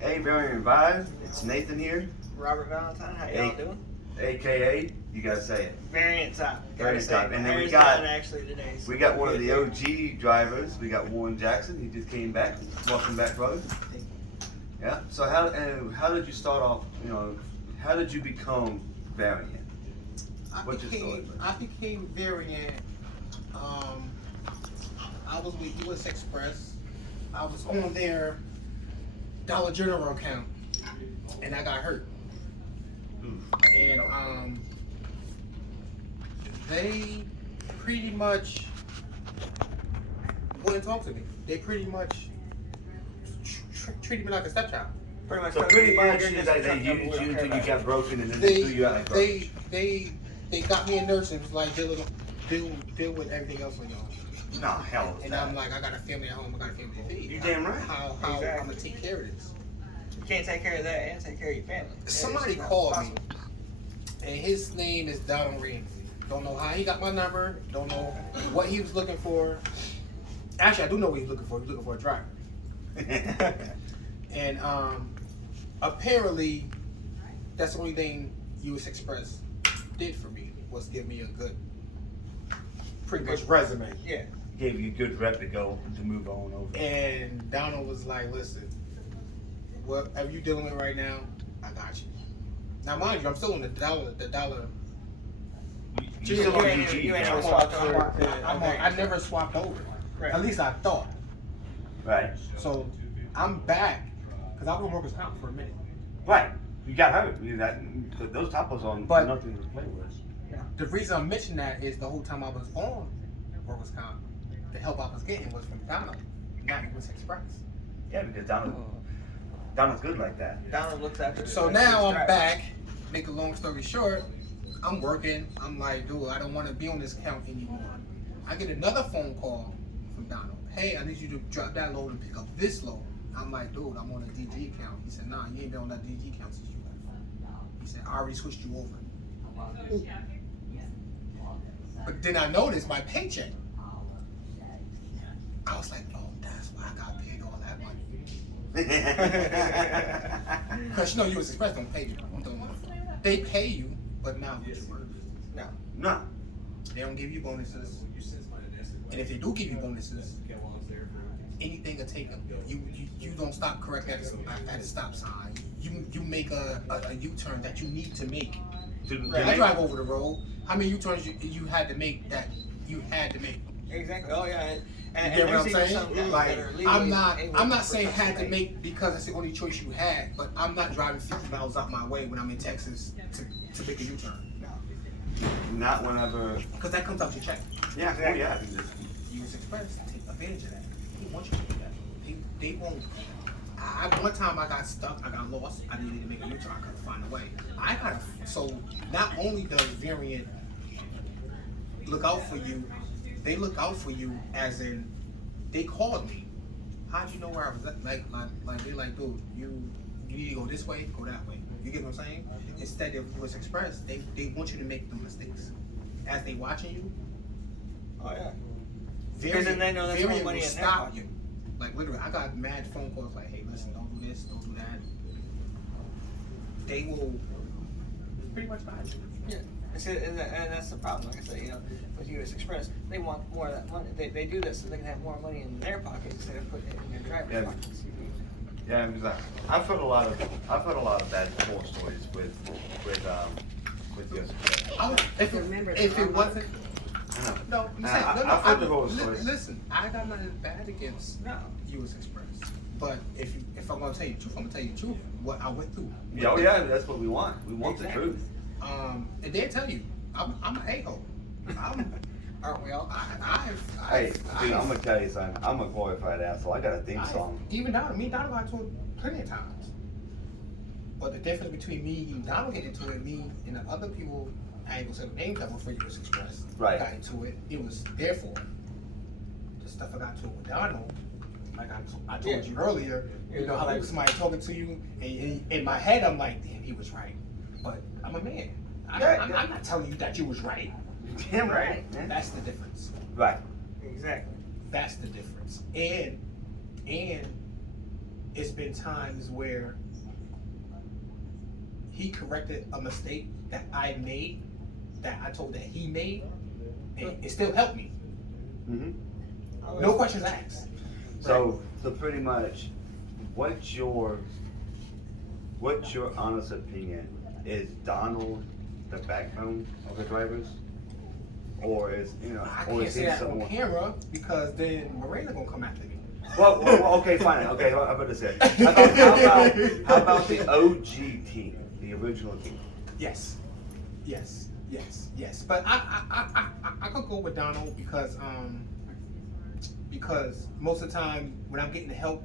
Hey, Variant Vibe, it's Nathan here, Robert Valentine, how y'all doing? AKA, you gotta say it. Variant time. Variant time. And then we Variant's got done actually today. So we got one of the OG drivers. We got Warren Jackson. He just came back. Welcome back, brother. Yeah. So how did you start off? You know, how did you become Variant? What's your story? I became Variant. I was with US Express. I was on their Dollar General account, and I got hurt. And they pretty much wouldn't talk to me. They pretty much treated me like a stepchild. pretty much. So pretty much, you're it's just like they a truck used driver, we you don't until care you got about broken, and then they threw you out like garbage. They got me a nurse and was like, deal with everything else on y'all. No, hell with And that. I'm like, I got a family at home, I got a family to feed. You damn right. How Exactly. I'm gonna take care of this? You can't take care of that and take care of your family. Somebody It's not called me, possible. and his name is Donald Ramsey. Don't know how he got my number. Don't know what he was looking for. Actually, I do know what he was looking for. He was looking for a driver. And apparently, that's the only thing US Express did for me was give me a good, pretty much resume. Yeah. Gave you a good rep to move on over. And Donald was like, "Listen, whatever you dealing with right now, I got you." Now, mind you, I'm still on the dollar. You still on ain't- GG. you ain't right? never swapped over. I never swapped over. Right. At least I thought. Right. So I'm back because I was on workers' comp for a minute. Right. You got hurt. Those topos on But- nothing to play with. The reason I mentioned that is the whole time I was on workers' comp, the help I was getting was from Donald, not US Express. Yeah, because Donald's good like that. Donald looks after. So now I'm back. Make a long story short, I'm working. I'm like, dude, I don't want to be on this account anymore. I get another phone call from Donald. Hey, I need you to drop that load and pick up this load. I'm like, dude, I'm on a DG account. He said, nah, you ain't been on that DG account since you left. He said, I already switched you over. But then I noticed my paycheck. I was like, oh, that's why I got paid all that money. Because you know US Express don't pay you. They pay you, but not what you're worth. No. No. They don't give you bonuses. And if they do give you bonuses, anything will take them. You don't stop correctly at the stop sign. You make a U-turn that you need to make. I drive over the road. How many U-turns you had to make that you had to make? Exactly. Oh yeah. And You get what I'm there's even saying? some guys Like, that are legally I'm able not to saying had to participate. make because that's the only choice you had, but I'm not driving 50 miles out my way when I'm in Texas to make a U-turn. Not whenever. Because that comes out your check. Yeah. Oh yeah. US Express take advantage of that. They want you to do that. They won't. One time I got stuck, I got lost, I needed to make a U-turn, I couldn't find a way. So not only does Variant look out for you, they look out for you as in, they called me. How'd you know where I was at? Like they're like, dude, you need to go this way, go that way. You get what I'm saying? Instead of US Express, they want you to make the mistakes. As they watching you, Oh yeah. Because then they know that's more Variant money will in their stop pocket. you. Like literally, I got mad phone calls like, "Hey, listen, don't do this, don't do that." They will pretty much buy you. Yeah. And that's the problem. Like I said, with US Express, they want more of that money. They do this so they can have more money in their pockets instead of putting it in their driver's Yeah. pockets. Yeah, because I've heard a lot of bad horror stories with US. If it wasn't, I know. no, I've heard the horror stories. listen, I got nothing bad against No. US Express, but if I'm gonna tell you the truth, I'm gonna tell you the truth. What I went through. Yeah, oh yeah, that's what we want. We want Exactly. the truth. And they'll tell you, I'm an a-hole. Aren't we all? Hey, dude, I'm gonna tell you something. I'm a glorified asshole. I got a theme song. Even Donald, me and Donald got into it plenty of times. But the difference between me and Donald getting into it, me and the other people, I ain't gonna say the name of them for US Express, Right. got into it. It was their fault. The stuff I got into it with Donald, like I told you earlier, you know how like somebody talking to you, and in my head I'm like, damn, he was right. But I'm a man. I'm not telling you that you was right. Damn right, man. That's the difference. Right. Exactly. That's the difference. And it's been times where he corrected a mistake that I made, that I told that he made, and it still helped me. Mm-hmm. No questions asked. So pretty much, what's your honest opinion? Is Donald the backbone of the drivers, or is I or can't is say he that on someone? camera because then Miranda gonna come after me. Well, okay, fine. Okay, I'm about to say. How about the OG team, the original team? Yes. But I could go with Donald because most of the time when I'm getting help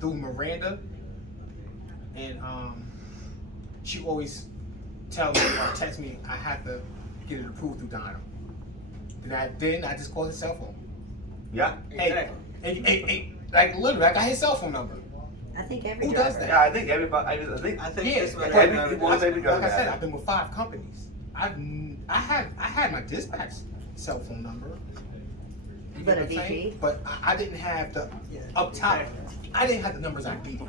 through Miranda, and she always tell me or text me I have to get it approved through Donald. Then I just call his cell phone. Yeah. Exactly. Hey, like literally, I got his cell phone number. I think every Who driver. does that? Yeah, I think everybody. I think. I think Yeah, that's what every- every Once every driver like I said, has I've been with 5 companies. I had my dispatch cell phone number. You But get a what I'm saying? DP? But I didn't have the up top. I didn't have the numbers I needed.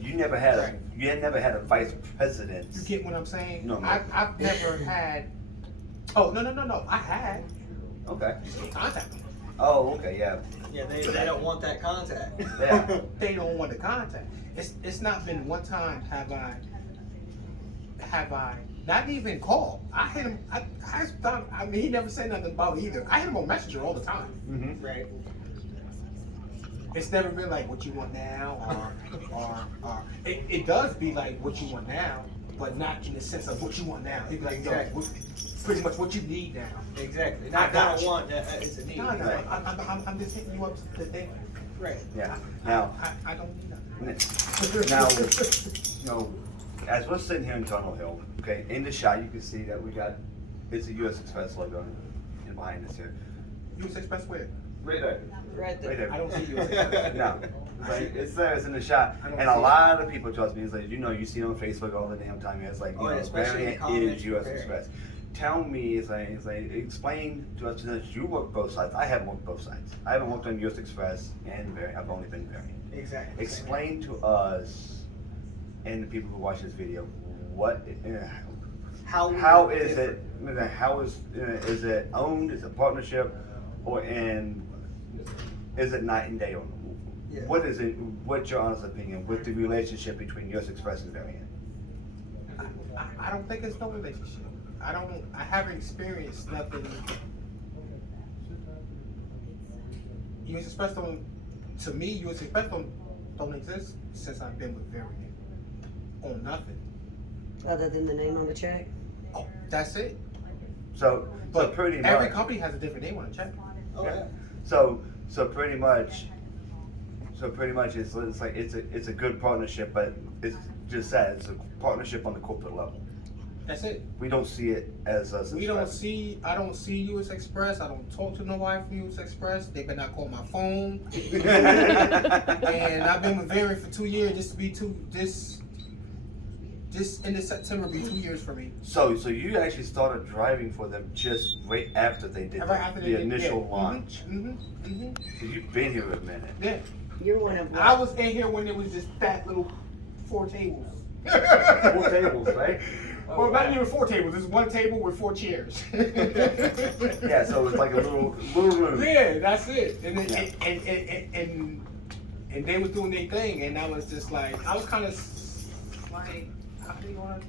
You never had a. You had never had a vice president. You get what I'm saying? No. I've never had. Oh no! I had. Okay. You can't contact them. Oh, okay, yeah. Yeah, they don't want that contact. Yeah. They don't want the contact. It's not been one time have I not even called. I hit him. I thought. I mean, he never said nothing about it either. I hit him on Messenger all the time. Mm-hmm. Right. It's never been like what you want now, or it does be like what you want now, but not in the sense of what you want now. It'd be like, Exactly. pretty much what you need now. Exactly. I Not got don't you. want that. It's a need. No, Right. I'm just hitting you up to think. Right. Yeah. Now, I don't need that. now, as we're sitting here in Tunnel Hill, okay, in the shot you can see that we got it's a U.S. Express logo in behind us here. US Express where? Right there. Right there. Right there. I don't see US Express. No. It's there, it's in the shot. I don't And a see it. lot of people trust me. It's like, you see it on Facebook all the damn time. It's like, Oh, yeah, especially in the Variant comments, is U.S. very. Express. Tell me, it's like, explain to us, since you work both sides. I haven't worked both sides. I haven't worked on U.S. Express and Variant. I've only been Variant. Exactly. Explain to us and the people who watch this video what how is it? How is it owned? Is it partnership, and is it night and day? Yeah. What is it? What's your honest opinion with the relationship between U.S. Express and Variant? I don't think it's no relationship. I haven't experienced nothing. US Express to me, US Express don't exist since I've been with Variant. On nothing. Other than the name on the check? Oh, that's it. So But pretty much. every company has a different name on the check. Oh yeah. So pretty much. It's like it's a good partnership, but it's just that it's a partnership on the corporate level. That's it. We don't see it as us. I don't see US Express. I don't talk to nobody from US Express. They better not call my phone. And I've been with Variant for 2 years. This in September be 2 years for me. So you actually started driving for them just right after they did Right after the they did- initial yeah. launch. Mm-hmm. So you've been here a minute. Yeah. You're one of I what? was in here when it was just fat little 4 tables. 4 tables, right? Well, not even 4 tables. It's 1 table with 4 chairs. Yeah, so it's like a little room. Yeah, that's it. And then, Yeah. and they was doing their thing, and I was just like, I was kind of like, how do you want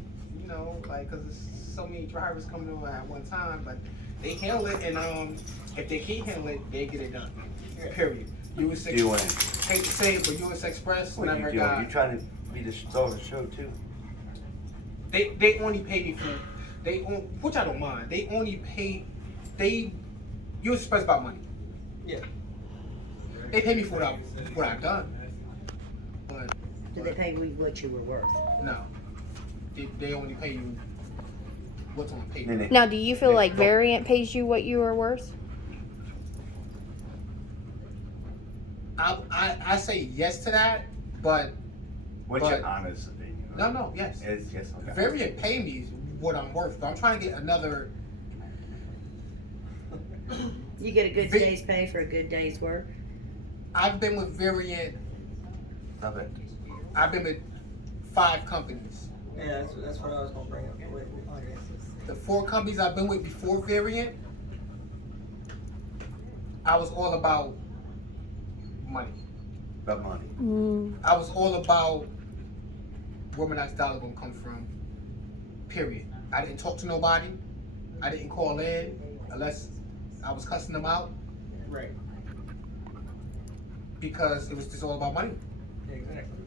to, like, because there's so many drivers coming over at one time, but they handle it, and if they can't handle it, they get it done. Period. US You win. Express, hate to say it, but US Express, What whenever you I doing? You got, trying to be the star of the show too? they only pay me for, which I don't mind. They only pay, US Express about money. Yeah. They pay me for what I've done, but Did they pay you what you were worth? no, they only pay you what's on paper. Then Now, do you feel like Don't- Variant pays you what you are worth? I say yes to that, but What's but- your honest opinion? no, yes. It's yes. Okay. Variant pay me what I'm worth, but I'm trying to get another. You get a good Vi- day's pay for a good day's work? I've been with Variant Stop it. I've been with 5 companies. Yeah, that's what I was gonna bring up. Wait, oh, yeah. The 4 companies I've been with before Variant, I was all about money. About money. I was all about where my next dollar gonna come from. Period. I didn't talk to nobody. I didn't call in unless I was cussing them out Right. because it was just all about money. Exactly.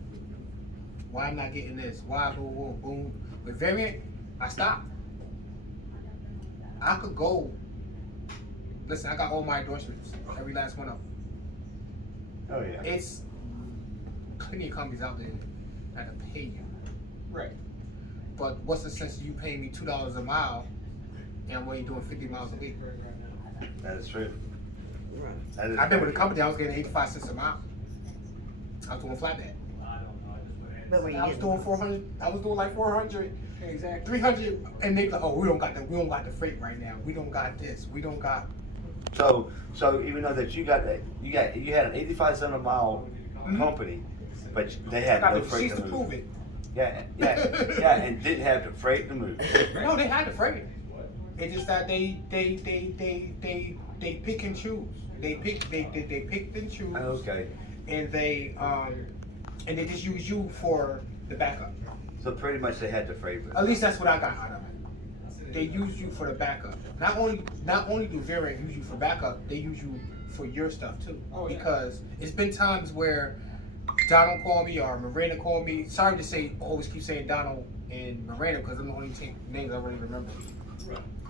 Why I'm not getting this? Why boom, boom, boom? With Variant, I stopped. I could go. Listen, I got all my endorsements, every last one of them. Oh yeah. It's plenty of companies out there that'll pay you. Right. But what's the sense of you paying me $2 a mile and when you're doing 50 miles a week? That is true. Right. That is I've been with a true. company, I was getting 85 cents a mile. I was doing flatbed. But were you I was getting, doing 400, I was doing like 400, Exactly. 300, and they like, oh, we don't got the freight right now. We don't got this. We don't got. So even though that you had an 85 cent a mile company, but they I had got no the freight receipts to to move. prove it. Yeah, and didn't have the freight to move. No, they had the freight. It's just that they pick and choose. They picked and choose. Okay. And they just use you for the backup. So pretty much they had the freight. At least that's what I got out of it. They use you for the backup. Not only do Variant use you for backup, they use you for your stuff too. Oh, yeah. Because it's been times where Donald called me or Miranda called me. Sorry to say, always keep saying Donald and Miranda because I'm the only names I really remember.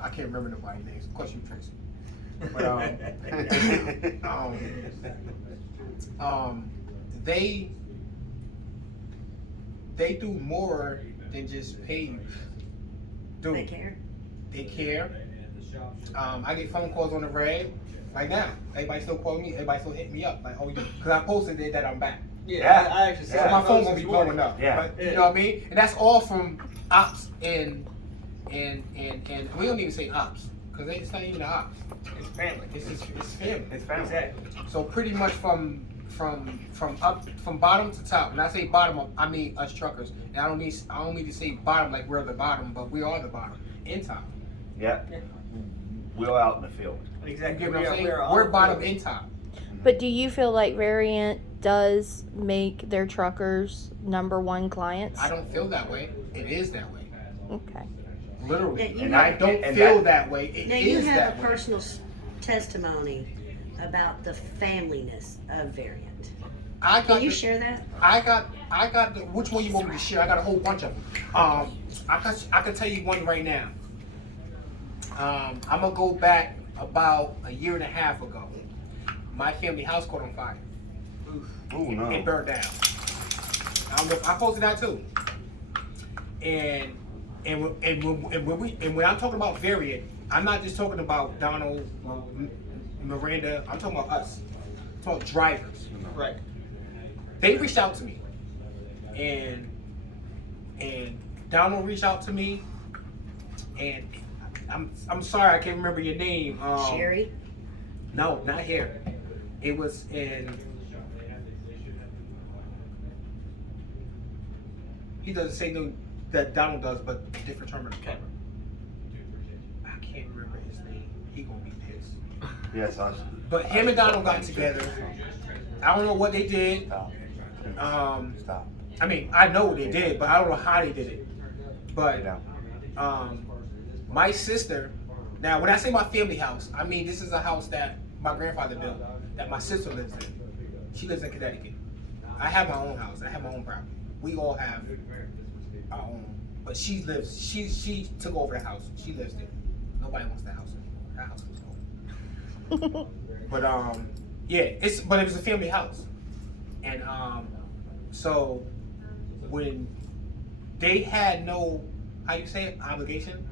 I can't remember nobody's names. Of course you, Tracy. But they do more than just pay you. Dude, they care? they care. I get phone calls on the reg right now. Everybody still calling me. Everybody still hitting me up like, oh, because I posted it that I'm back. Yeah, I actually So said my that phone post gonna be this morning. blowing up. Yeah. But, you know what I mean? And that's all from ops and we don't even say ops because it's not even the ops. It's family. It's family. It's family. Exactly. So pretty much from bottom to top. When I say bottom, I mean us truckers. And I don't mean to say bottom like we're the bottom, but we are the bottom in top. Yeah. Yeah. We're out in the field. You Exactly. get what I'm saying? on We're the bottom field. in top. But do you feel like Variant does make their truckers #1 clients? I don't feel that way. It is that way. Okay. Literally. Yeah, you and have- I don't and feel that- that way. It Now is you that have a way. personal testimony about the familyness of Variant. I got Can you the- share that? I got the, which one you want me to share? I got a whole bunch of them. I can tell you one right now. I'm gonna go back about a year and a half ago. My family house caught on fire. Oh no. It burned down. I don't know if I posted that too. And when I'm talking about Variant, I'm not just talking about Donald, Miranda. I'm talking about us. I'm talking about drivers. Right. They reached out to me, and Donald reached out to me, and I'm sorry I can't remember your name. Sherry? No, not here. It was in. He does the same thing that Donald does, but a different term of the camera. I can't remember his name. He gonna be pissed. Yes, But him and Donald got together. I don't know what they did. Stop. Stop. I mean, I know what they did, but I don't know how they did it. But Lay down. my sister. Now, when I say my family house, I mean this is a house that my grandfather built, that my sister lives in. She lives in Connecticut. I have my own house. I have my own property. We all have our own. But she lives. She took over the house. She lives there. Nobody wants the house anymore. That house was old. But yeah, it was a family house, and so when they had no, how you say it, obligation.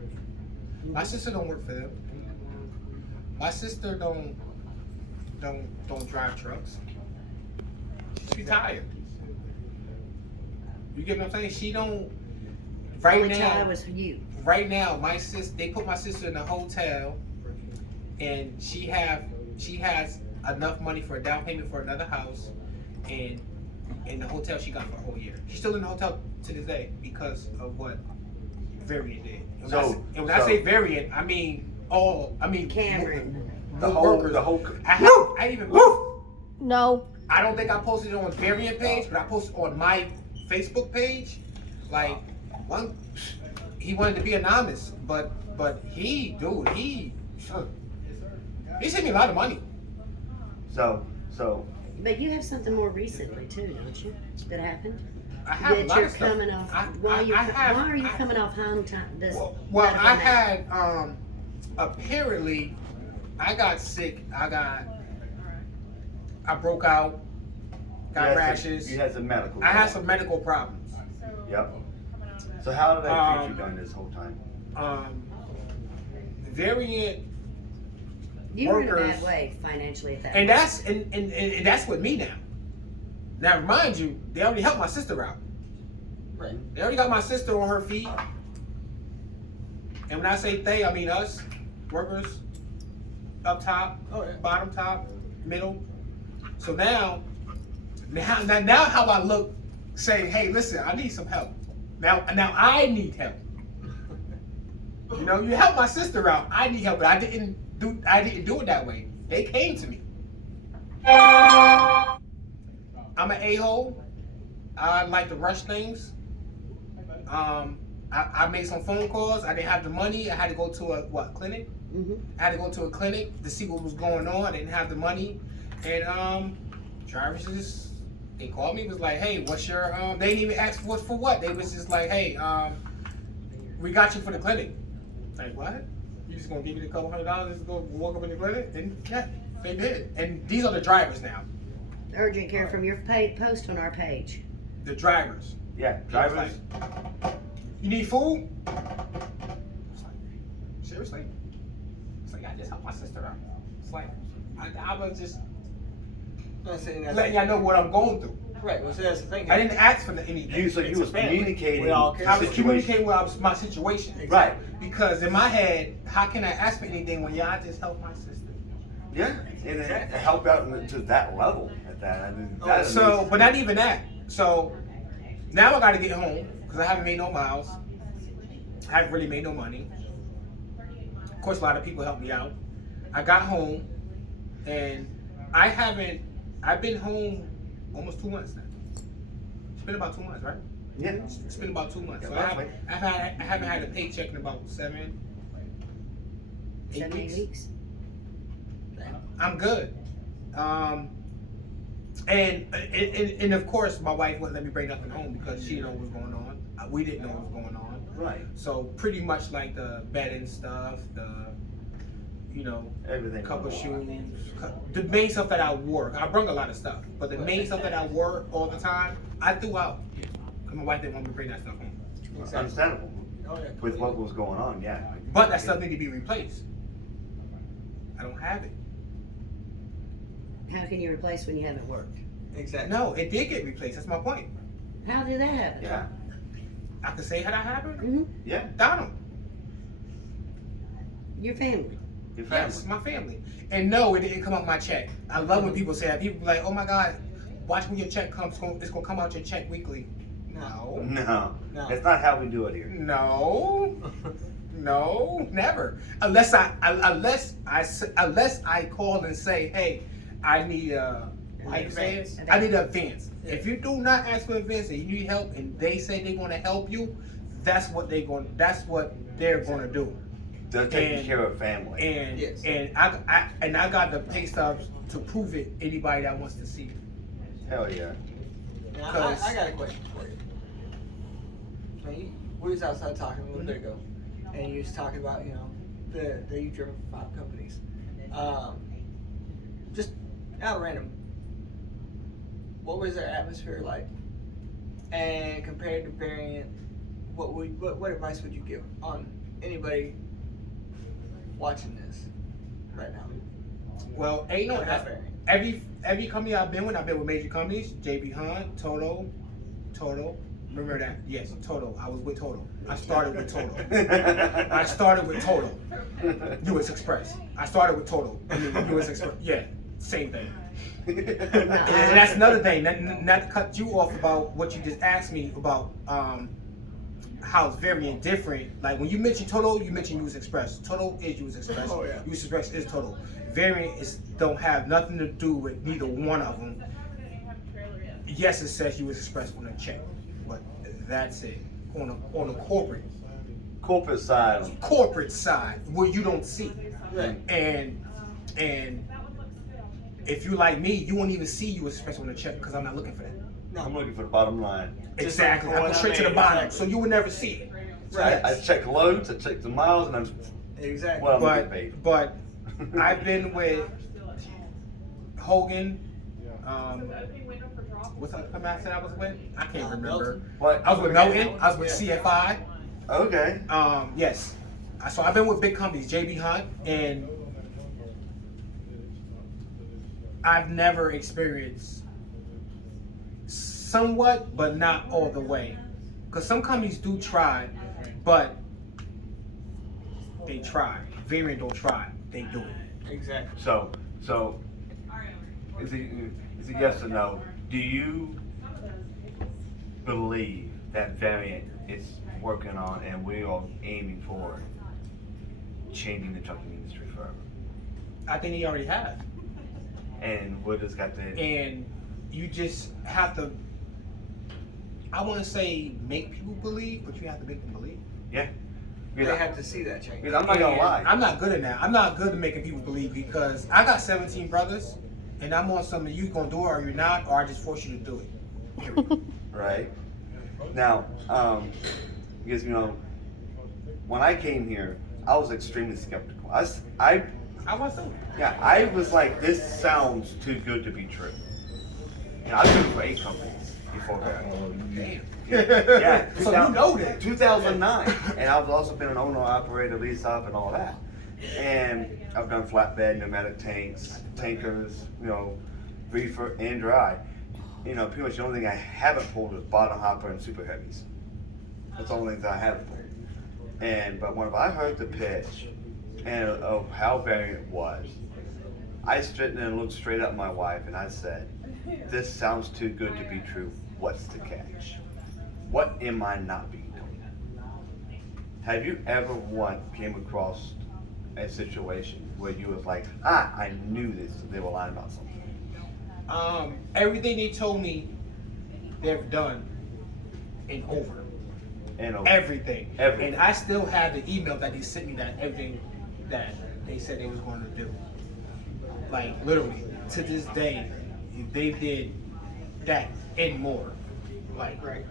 My sister don't work for them. My sister don't drive trucks. She's retired. You get what I'm saying? She don't. Right Only now, child was for you. right now, they put my sister in a hotel, and she has enough money for a down payment for another house, and in the hotel she got for a whole year. She's still in the hotel to this day because of what Variant did. And when I say Variant, I mean Cameron. the whole- workers. the whole- I even No. I don't think I posted it on Variant page, but I posted on my Facebook page. Like he wanted to be anonymous, but he sent me a lot of money. So But you have something more recently too, don't you? That happened. I have a That lot you're of stuff. coming off. Why are you coming off home time? Well, I had apparently I got sick. I broke out, got rashes. You had some medical. I had some medical problems. Yep. So how did they treat you during this whole time? Variant, You were in a workers- bad way financially at that. and that's with me now. Now, remind you, they already helped my sister out. Right. They already got my sister on her feet. And when I say they, I mean us, workers, up top, Oh, yeah. bottom top, middle. So now how I look, say, hey, listen, I need some help. Now I need help. You know, you helped my sister out. I need help, but I didn't do it that way. They came to me. I'm an a-hole. I like to rush things. I made some phone calls. I didn't have the money. I had to go to a clinic. I had to go to a clinic to see what was going on. I didn't have the money, and drivers just they called me. Was like, hey, what's your They didn't even ask what's for what. They was just like, hey, we got you for the clinic. Like, what? You just gonna give me a couple $100 just to go walk up in the clinic? And yeah, they did. And these are the drivers now. Urgent care from your post on our page. The drivers. Yeah, It's drivers. like, you need food? It's like, seriously? It's like, I just helped my sister out. It's like, I was just I'm saying that's letting y'all know what I'm going through. right. Well, see, that's the thing. I didn't ask for anything. You was communicating. We all the care. I was situation. communicating with my situation. Right. Because in my head, how can I ask for anything when y'all just helped my sister? Yeah, and it helped out to that level at that. I mean, that So, amazing. but not even that. So now I got to get home because I haven't made no miles. I haven't really made no money. Of course, a lot of people helped me out. I got home, and I've been home almost 2 months now. It's been about 2 months, right? Yeah. It's been about 2 months. Yeah, So roughly. I haven't had a paycheck in about 7, 8 7 weeks. I'm good. And of course, my wife wouldn't let me bring nothing home because she didn't know what was going on. We didn't know what was going on. Right. So pretty much like the bedding stuff, Everything. couple shoes, the main stuff that I wore. I brought a lot of stuff, but the main stuff that I wore all the time, I threw out. Cause my wife didn't want me to bring that stuff home. Understandable. Oh, yeah. With what was going on, yeah. But that stuff needed to be replaced. I don't have it. How can you replace when you haven't worked? Exactly. No, it did get replaced. That's my point. How did that happen? Yeah. I can say how that happened. Mm-hmm. Yeah. Donald. Your family. Your family. Yes, my family. And no, it didn't come out my check. I love when people say that. People be like, oh my God, watch when your check comes. It's going to come out your check weekly. No. No. No. That's not how we do it here. No. No, never. Unless I call and say, hey, I need how you say it? I need an advance. Yeah. If you do not ask for advance and you need help and they say they're going to help you, that's what they're going to do. They're taking And- care of family. And Yes. and I got the pay stubs to prove it. Anybody that wants to see it. Hell yeah. Now, Cause- I got a question for you. Now, we was outside talking a little bit ago, and you was talking about, that you drove 5 companies. Just out of random, what was their atmosphere like? And compared to Variant, what advice would you give on anybody watching this right now? Well, ain't no About Variant. every company I've been with major companies. JB Hunt, Toto. Remember that? Yes, Toto. I was with Toto. I started with Toto. I started with Toto. U.S. Express. I started with Toto. I mean, U.S. Express. Yeah, same thing. And that's another thing. Not to cut you off about what you just asked me about how it's very different. Like when you mention Toto, you mention US Express. Toto is US Express. Oh, yeah. US Express is Toto. Variant is don't have nothing to do with neither one of them. Yes, it says US Express on the check, but that's it. On the Corporate side. corporate side where you don't see. Right. And if you like me, you won't even see US Express on the check because I'm not looking for that. I'm looking for the bottom line. Exactly. I go straight to the bottom, so you would never see it. So Right. I check loads, I check the miles, and I'm Exactly. well, I'm getting paid. But I've been with Hogan. What's the other man I said I was with? I can't remember. Melton. What? I was with Melton. I was with CFI. Okay. Yes. So I've been with big companies, JB Hunt, and I've never experienced somewhat, but not all the way. Because some companies do try, but they try. Variant don't try. They do it. Exactly. So is it yes or no? Do you believe that Variant is working on and we are aiming for changing the trucking industry forever? I think he already has. And we're just got the And you just have to, I want to say make people believe, but you have to make them believe. yeah. They have to see that change. Because I'm not gonna And lie. I'm not good at that. I'm not good at making people believe because I got 17 brothers, and I'm on something you gonna do it or you're not, or I just force you to do it. Period. Right. Now, because when I came here, I was extremely skeptical. I I was too. Yeah, I was like, this sounds too good to be true. I've been for 8 companies before that. Damn. Yeah, So you know that. 2009, and I've also been an owner, operator, lease op, and all that. And I've done flatbed, pneumatic tanks, tankers, reefer and dry. Pretty much the only thing I haven't pulled is bottom hopper and super heavies. That's the only things I haven't pulled. But when I heard the pitch and of how Variant was, I straightened and looked straight at my wife and I said, this sounds too good to be true. What's the catch? What am I not being told? Have you ever came across a situation where you was like, I knew this, they were lying about something? Everything they told me, they've done and over. And Everything. Everything. And I still have the email that they sent me that everything that they said they was going to do. Like literally, to this day, they did that and more. Like Right.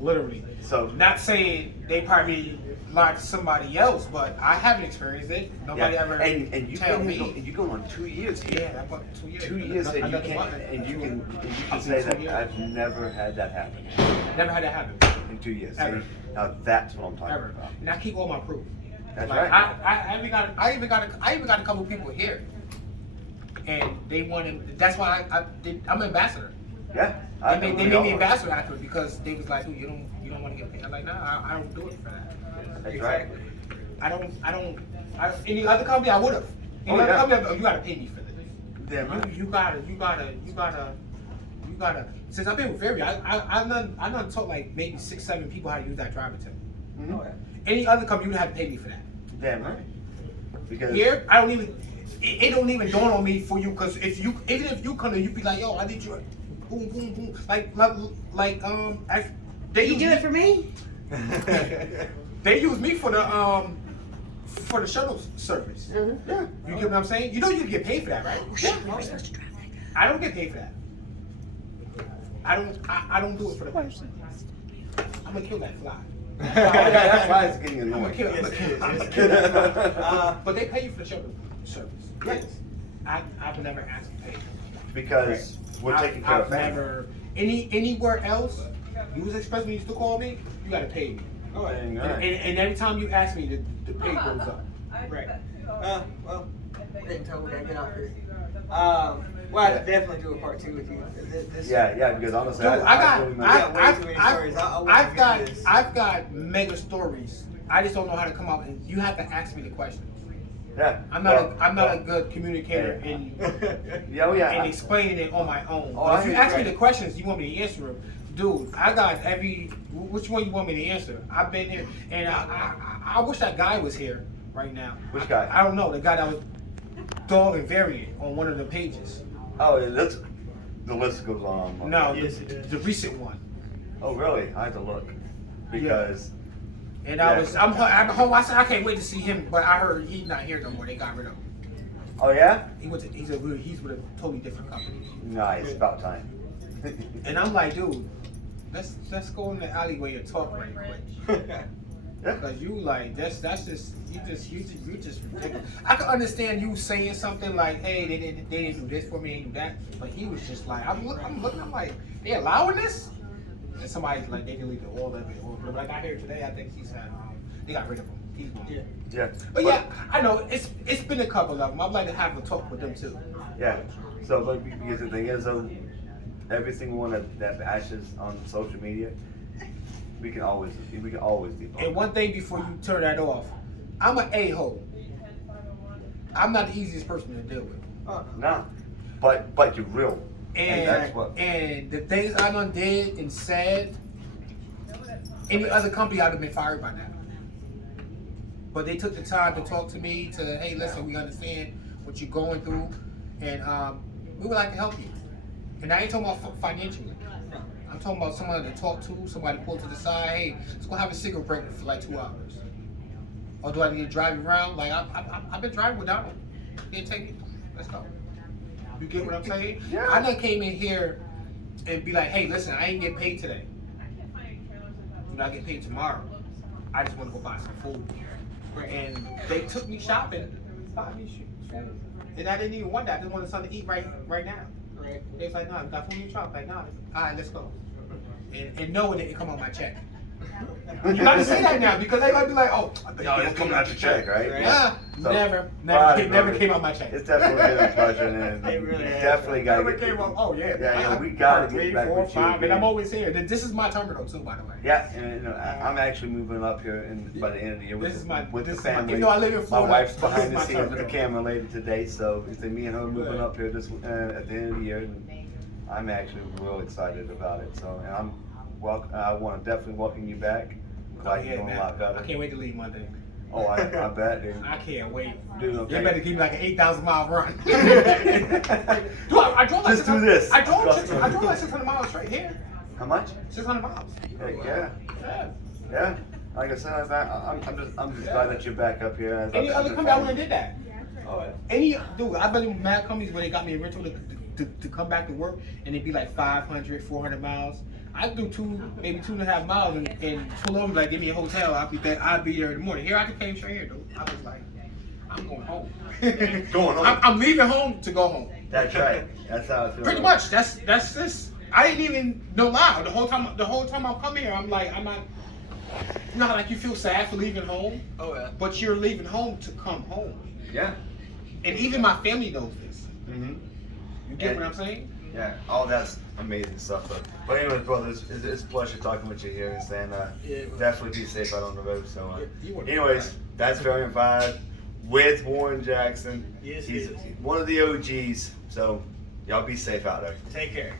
literally. So Not saying they probably lied to somebody else, but I haven't experienced it. Nobody ever and you tell been me. here, you're going on 2 years here. Yeah, about 2 years. 2 years and you Another can month. and you can I'll say do 2 that years. I've never had that happen Never had that happen. in 2 years. Ever. See, now that's what I'm talking Ever. about. And I keep all my proof. That's Like, right. I even got a couple people here, and they wanted. That's why I'm an ambassador. Yeah. They made me ambassador after it because they was like, dude, you don't want to get paid. I'm like, nah, I don't do it for that. That's right. Any other company I would have. Any Oh, other yeah. company, you gotta pay me for this. Damn right. You gotta. Since I've been with Ferry, I done taught like maybe 6-7 people how to use that driver tip. Mhm. Oh, yeah. Any other company, you would have to pay me for that. Damn right. Because Here, I don't even. It don't even dawn on me for you because even if you come in, you be like, yo, I need you. Boom, boom, boom. They You use do me- it for me? They use me for the shuttle service. Uh-huh. Yeah, you get what I'm saying? You know you get paid for that, right? Yeah, we're supposed to drive that guy. I don't get paid for that. I don't do it for the person. I'm gonna kill that fly. that's why it's getting I'm gonna annoying. kill it. I'm gonna kill that fly. But they pay you for the shuttle service. Yes. I've never asked to pay. Because we're taking care I've of family. never anywhere else. US Express when you used to call me, you gotta pay me. Oh, yeah. Dang And, right. and every time you ask me, the pay goes up. Right. Well, I didn't tell we gotta get off here. Well, I definitely do a part 2 with you. This, Yeah, because honestly, Dude, I've got mega stories. I just don't know how to come out, and you have to ask me the questions. Yeah. I'm not a good communicator Yeah. in Yeah, oh, yeah. and explaining it on my own. Oh, But I if you hear you, ask me right. the questions, you want me to answer them, dude. I got which one you want me to answer? I've been here, and I wish that guy was here right now. Which guy? I don't know. The guy that was dog and variant on one of the pages. Oh, the list goes on. No, Yes, it does. the recent one. Oh, really? I have to look because And Yeah. I'm home. I said I can't wait to see him, but I heard he's not here no more. They got rid of him. Oh yeah? He's with a totally different company. Nice. About time. And I'm like, dude, let's go in the alleyway and talk right quick. Yeah. Cause you like that's just you just ridiculous. I can understand you saying something like, hey, they didn't do this for me, and do that, but he was just like, I'm looking, I'm like, they allowing this? And somebody's like, they deleted all of it. But like I heard today, I think he said they got rid of him. He's gone. Yeah. Yeah. But yeah, I know it's been a couple of them. I'd like to have a talk with them too. Yeah. So, but because the thing is, every single one that bashes on social media, we can always debunk. And one thing before you turn that off, I'm an a-hole. I'm not the easiest person to deal with. No, but you're real. And that's what. and the things I done did and said, any other company I'd have been fired by now. But they took the time to talk to me, to, hey, listen, we understand what you're going through, and we would like to help you. And I ain't talking about financially. I'm talking about somebody to talk to, somebody to pull to the side, hey, let's go have a cigarette break for like 2 hours. Or do I need to drive you around? Like, I've been driving without it. Here, take it. Let's go. You get what I'm saying? Yeah. I done came in here and be like, hey, listen, I ain't get paid today. Do not get paid tomorrow. I just want to go buy some food. And they took me shopping, bought me food. And I didn't even want that. I just wanted something to eat right now. Right. They was like, no, we got food in your truck. Like, no. All right, let's go. And no, it didn't come on my check. You gotta say that now because they might be like, oh, I think No, it's coming out your check, right? Yeah, So, never brother, came out my check. It's definitely been a pleasure, and It you really has. definitely got Never to came out. Oh yeah, Yeah, we gotta Three, get back 4, with you 5, and again. I'm always here. This is my terminal too, by the way. Yeah, and you know, I'm actually moving up here by the end of the year This is my- with this the is my- family. even though I live in My Florida, wife's this behind is the my scenes with the terminal. camera later today, so it's me and her moving Good. up here at the end of the year. And I'm actually real excited about it. So, and I want to definitely welcome you back. Glad you're doing a lot better. I can't wait to leave Monday. Oh, I bet, dude. I can't wait. Dude, You okay. better give me like an 8,000 mile run. I drove like Just do this. I drove like 600 miles straight here. How much? 600 miles. Heck yeah, Yeah. yeah. Like I said, I'm just glad that you're back up here. Any other company I wouldn't have did that. Oh, Dude, I've been in mad companies where they got me a rental to come back to work and it'd be like 500, 400 miles. I do maybe 2.5 miles and pull over, like, give me a hotel. I'll be there in the morning. Here, I just came straight here, dude. I was like, I'm going home. Going home. I'm leaving home to go home. That's right. That's how it feels. Pretty much. That's this. I didn't even know loud. The whole time I'm coming here, I'm like, I'm not. You know how like you feel sad for leaving home, oh yeah. but you're leaving home to come home. Yeah. And even my family knows this. Mhm. You get And- what I'm saying? Yeah, all that's amazing stuff. But anyways, brother, it's a pleasure talking with you here and saying Yeah. definitely be safe out on the road. So, You wouldn't- anyways, that's Variant 5 with Warren Jackson. Yes, He's yes. one of the OGs. So, y'all be safe out there. Take care.